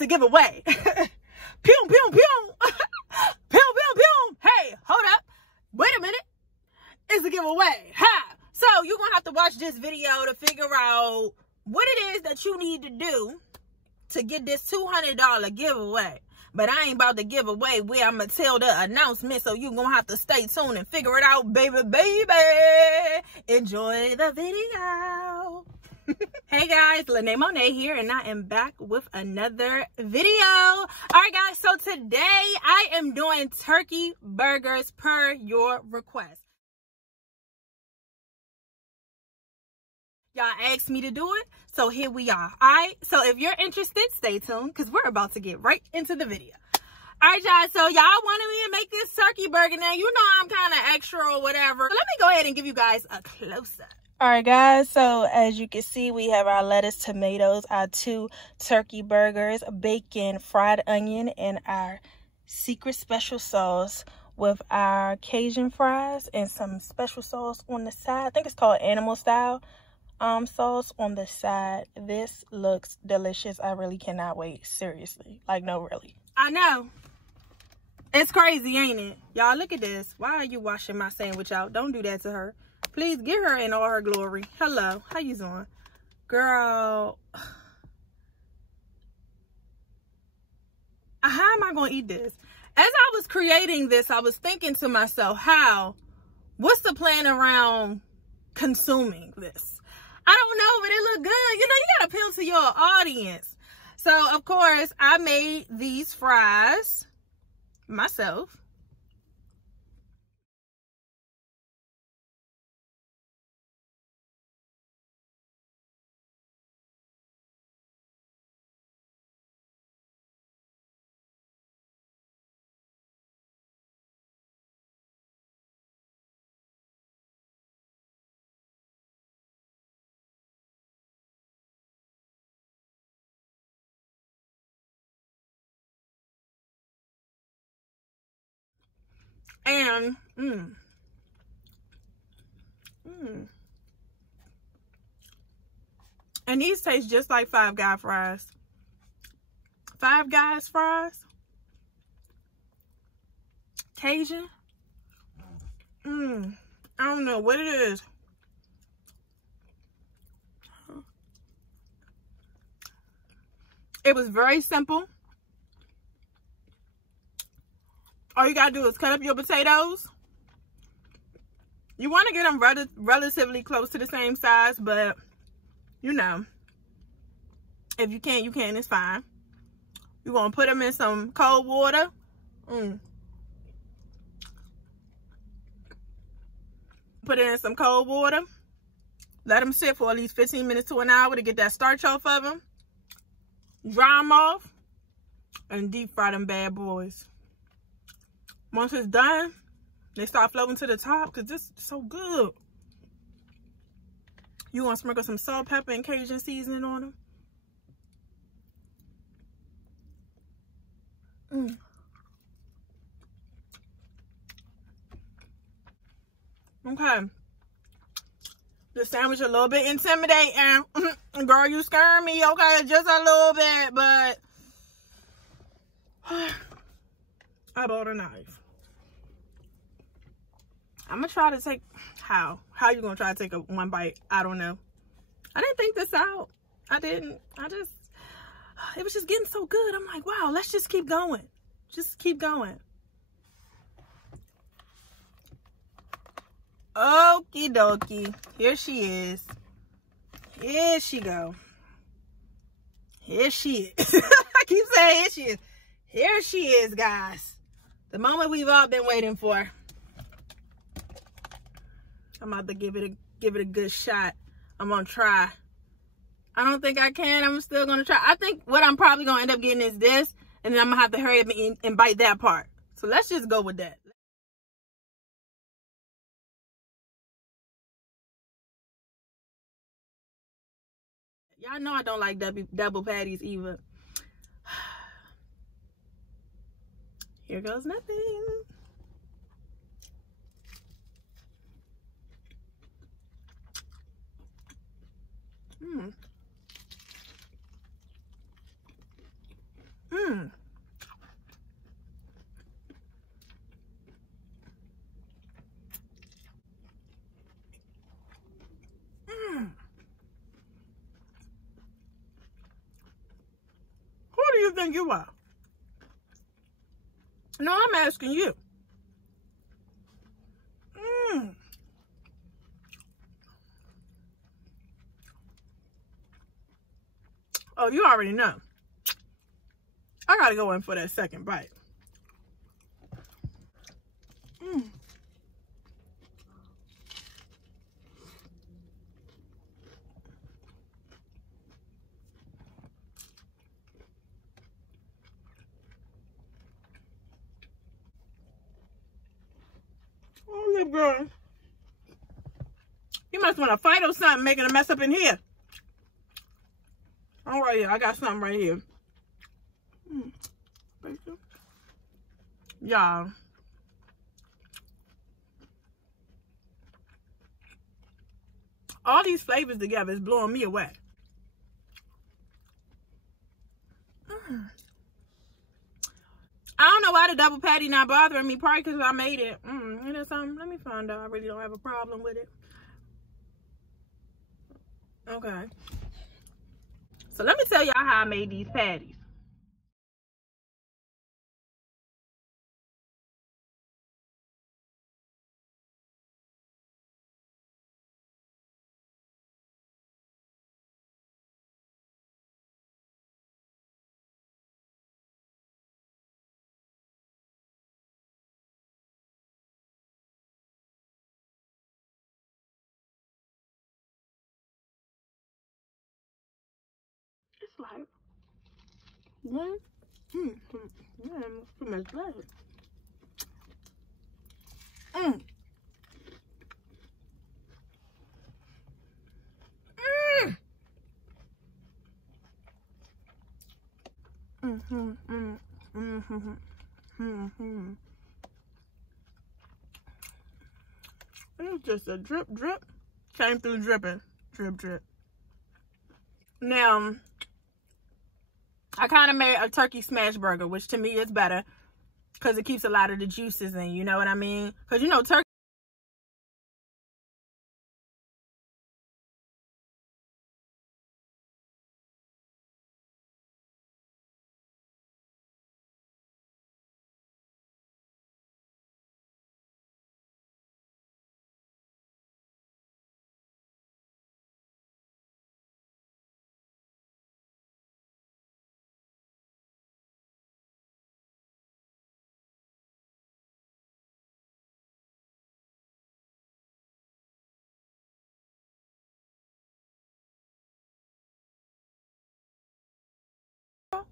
It's a giveaway. Pew, pew, pew. Pew, pew, pew. Hey, hold up. Wait a minute. It's a giveaway. Ha! So you're going to have to watch this video to figure out what it is that you need to do to get this $200 giveaway. But I ain't about to give away where I'm going to tell the announcement, so you're going to have to stay tuned and figure it out, baby, baby. Enjoy the video. Hey guys, Lene Monet here, and I am back with another video. All right guys, so today I am doing turkey burgers per your request. Y'all asked me to do it, so here we are. All right, so if you're interested, stay tuned because we're about to get right into the video. All right, y'all, so y'all wanted me to make this turkey burger. Now, you know I'm kind of extra or whatever. So let me go ahead and give you guys a close-up. All right, guys, so as you can see, we have our lettuce, tomatoes, our 2 turkey burgers, bacon, fried onion, and our secret special sauce with our Cajun fries and some special sauce on the side. I think it's called animal style sauce on the side. This looks delicious. I really cannot wait. Seriously. Like, no, really. I know. It's crazy, ain't it? Y'all, look at this. Why are you washing my sandwich out? Don't do that to her. Please get her in all her glory. Hello. How you doing? Girl. How am I going to eat this? As I was creating this, I was thinking to myself, what's the plan around consuming this? I don't know, but it looked good. You know, you got to appeal to your audience. So, of course, I made these fries myself. And, and these taste just like Five Guys fries. Five Guys fries. Cajun. I don't know what it is. It was very simple. All you gotta do is cut up your potatoes. You want to get them relatively close to the same size, but you know, if you can't, you can. It's fine. You're gonna put them in some cold water. Put it in some cold water. Let them sit for at least 15 minutes to an hour to get that starch off of them. Dry them off and deep fry them bad boys. Once it's done, they start floating to the top because this is so good. You want to sprinkle some salt, pepper, and Cajun seasoning on them. Okay. The sandwich a little bit intimidating. Girl, you scaring me, okay? Just a little bit, but I bought a knife. I'm gonna try to take, how you gonna try to take one bite? I don't know. I didn't think this out. I didn't. It was just getting so good. I'm like, wow, let's just keep going. Just keep going. Okie dokie. Here she is. Here she go. Here she is. I keep saying here she is. Here she is, guys. The moment we've all been waiting for. I'm about to give it a good shot. I'm gonna try. I don't think I can. I'm still gonna try. I think what I'm probably gonna end up getting is this, and then I'm gonna have to hurry up and bite that part. So let's just go with that. Y'all know I don't like double patties either. Here goes nothing. you think you are? No, I'm asking you. Oh, you already know. I gotta go in for that second bite. Oh, little girl. You must want to fight or something, making a mess up in here. All right, I got something right here. Y'all. All these flavors together is blowing me away. I don't know why the double patty not bothering me. Probably because I made it. You know something? Let me find out. I really don't have a problem with it. Okay. So let me tell y'all how I made these patties. It's like one. Man, too much blood. It's just a drip, drip. Came through dripping. Drip, drip. Now, I kind of made a turkey smash burger, which to me is better because it keeps a lot of the juices in, you know what I mean? Because, you know, turkey.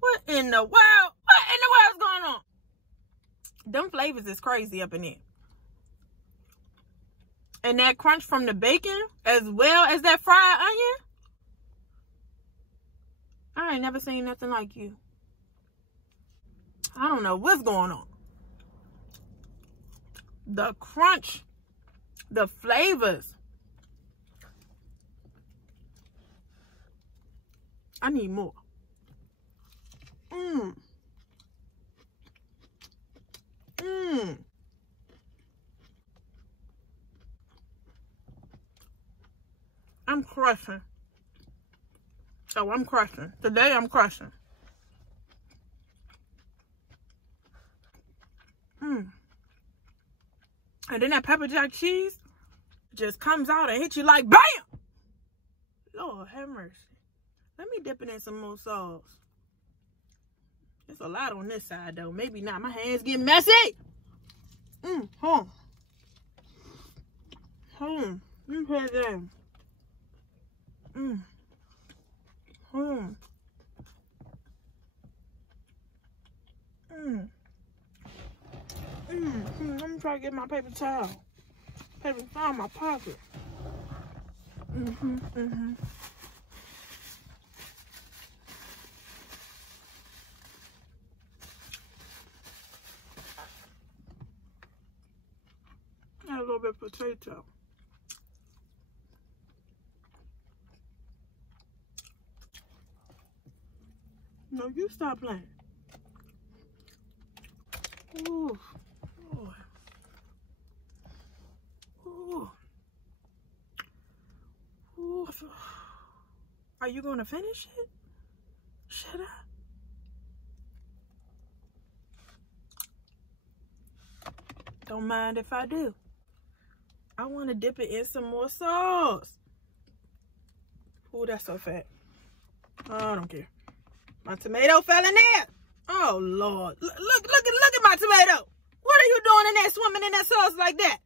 What in the world? What in the world's going on? Them flavors is crazy up in here. And that crunch from the bacon, as well as that fried onion. I ain't never seen nothing like you. I don't know what's going on. The crunch, the flavors. I need more. I'm crushing. So I'm crushing. Today I'm crushing. And then that pepper jack cheese just comes out and hits you like BAM! Lord have mercy. Let me dip it in some more sauce. There's a lot on this side though. Maybe not. My hands get messy. Let me put it down. Let me try to get my paper towel. Paper towel in my pocket. Add a little bit of potato. No, you stop playing. Ooh. Ooh. Ooh. Are you going to finish it? Shut up. Don't mind if I do. I want to dip it in some more sauce. Ooh, that's so fat. Oh, I don't care. My tomato fell in there. Oh, Lord. Look at my tomato. What are you doing in there, swimming in that sauce like that?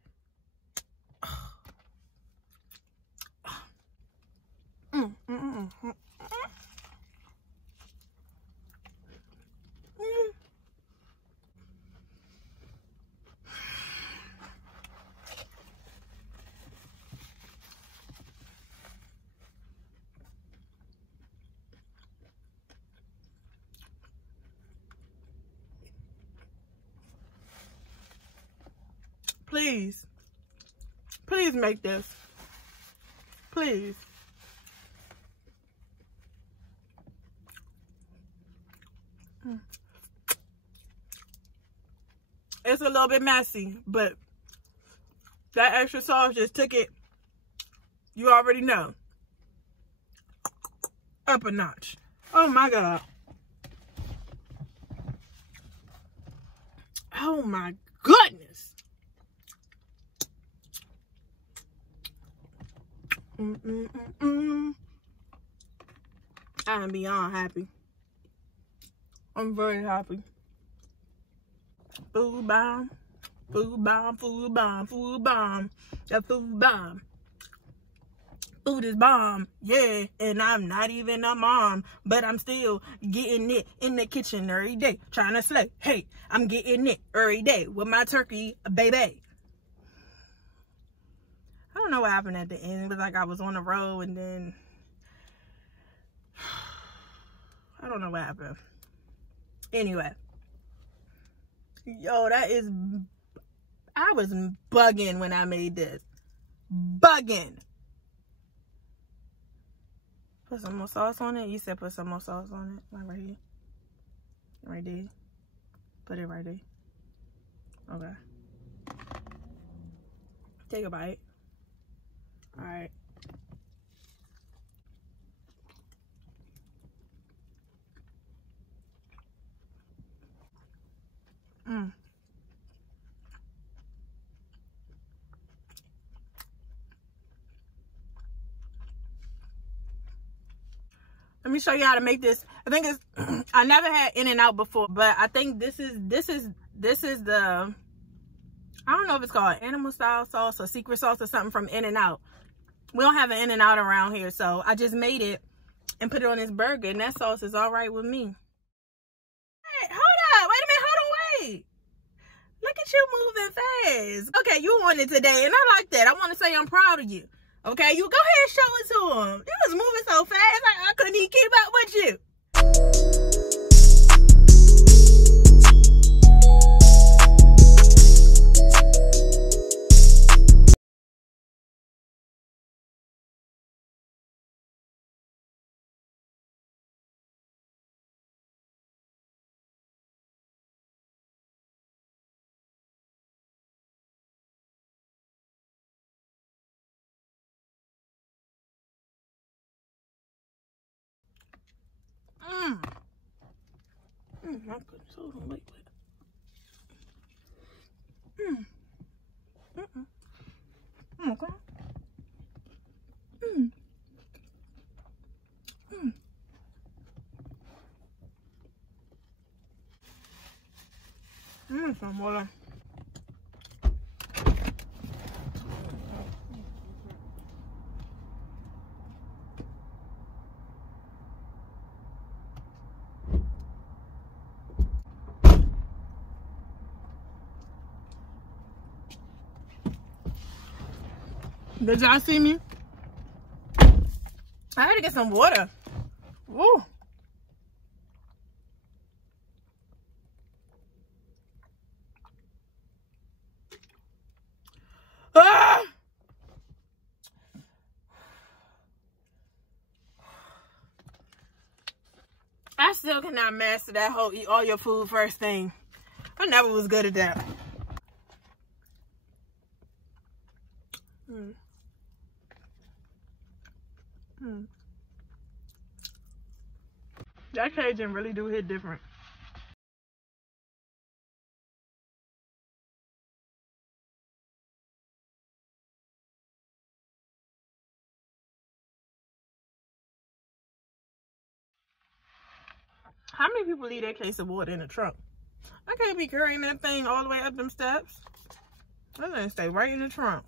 Please. Please make this. Please. It's a little bit messy, but that extra sauce just took it, you already know, up a notch. Oh my God. Oh my goodness. I am beyond happy. I'm very happy. Food bomb, food bomb, food bomb, food bomb. That food bomb. Food is bomb, yeah, and I'm not even a mom, but I'm still getting it in the kitchen every day, trying to slay. Hey, I'm getting it every day with my turkey, baby. I don't know what happened at the end. It was like I was on the road and then I don't know what happened. Anyway, yo, I was bugging when I made this. Bugging. Put some more sauce on it. You said put some more sauce on it. Like right here. Right there. Put it right there. Okay. Take a bite. Alright. Let me show you how to make this. I think it's I never had In-N-Out before, but I think this is the, I don't know if it's called animal style sauce or secret sauce or something from In-N-Out. We don't have an In-N-Out around here, so I just made it and put it on this burger, and that sauce is all right with me. Hey, hold up. Wait a minute. Hold on. Wait. Look at you moving fast. Okay, you won it today, and I like that. I want to say I'm proud of you. Okay, you go ahead and show it to him. You was moving so fast, like I couldn't even keep up with you. My goodness, hold on, wait. Okay. Some water. Did y'all see me? I had to get some water. Woo. Ah! I still cannot master that whole eat all your food first thing. I never was good at that. That Cajun really do hit different. How many people leave that case of water in the trunk? I can't be carrying that thing all the way up them steps. That thing stay right in the trunk.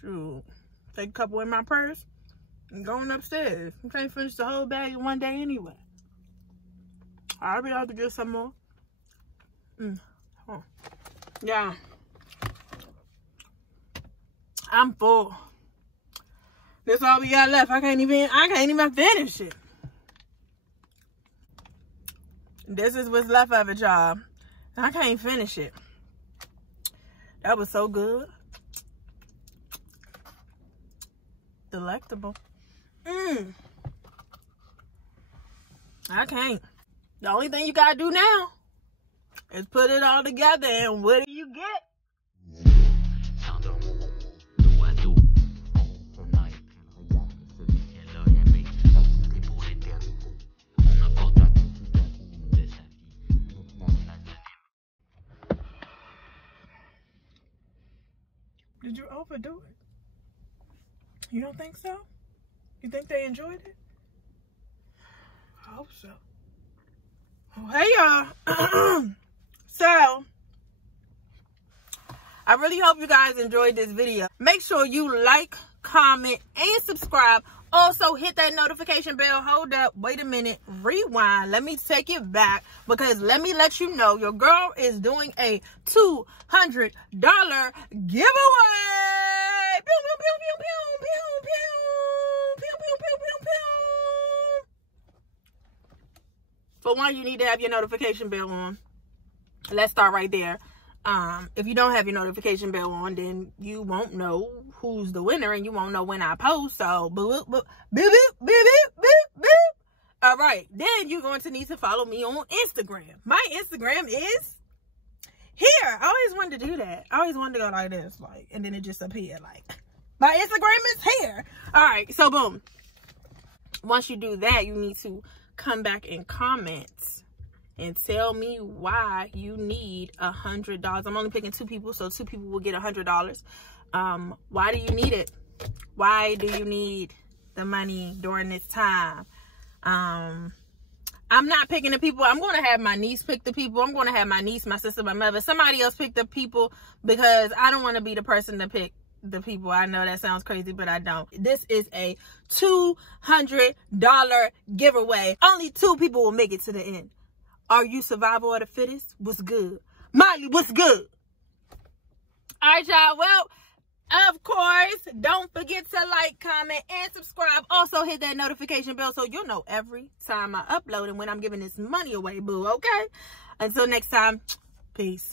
Shoot. Take a couple in my purse and going upstairs. I can't finish the whole bag in one day anyway. I'll be able to get some more. Oh. Yeah. I'm full. That's all we got left. I can't even finish it. This is what's left of it, y'all. I can't finish it. That was so good. Delectable. I can't. The only thing you gotta do now is put it all together, and what do you get? Did you overdo it? You don't think so? You think they enjoyed it? I hope so. Oh, hey y'all. So, I really hope you guys enjoyed this video. Make sure you like, comment, and subscribe. Also, hit that notification bell. Hold up. Wait a minute. Rewind. Let me take it back, because let me let you know your girl is doing a $200 giveaway. Pew, pew, pew, pew, pew, pew, pew. Pew, pew, pew, pew, pew. For one, you need to have your notification bell on. Let's start right there. If you don't have your notification bell on, then you won't know who's the winner, and you won't know when I post. So, boop, boop, boop, boop, boop, boop, boop, boop. All right, then you're going to need to follow me on Instagram. My Instagram is here. I always wanted to do that. I always wanted to go like this, like, and then it just appeared. Like, my Instagram is here. All right, so boom. Once you do that, you need to come back and comment and tell me why you need $100. I'm only picking 2 people, so 2 people will get $100. Why do you need it? Why do you need the money during this time? I'm not picking the people. I'm going to have my niece pick the people. I'm going to have my niece, my sister, my mother, somebody else pick the people, because I don't want to be the person to pick the people. I know that sounds crazy, but I don't. This is a $200 giveaway. Only 2 people will make it to the end. Are you survival of the fittest? What's good? Miley, what's good? All right, y'all. Well, of course, don't forget to like, comment, and subscribe. Also, hit that notification bell so you'll know every time I upload and when I'm giving this money away, boo, okay? Until next time, peace.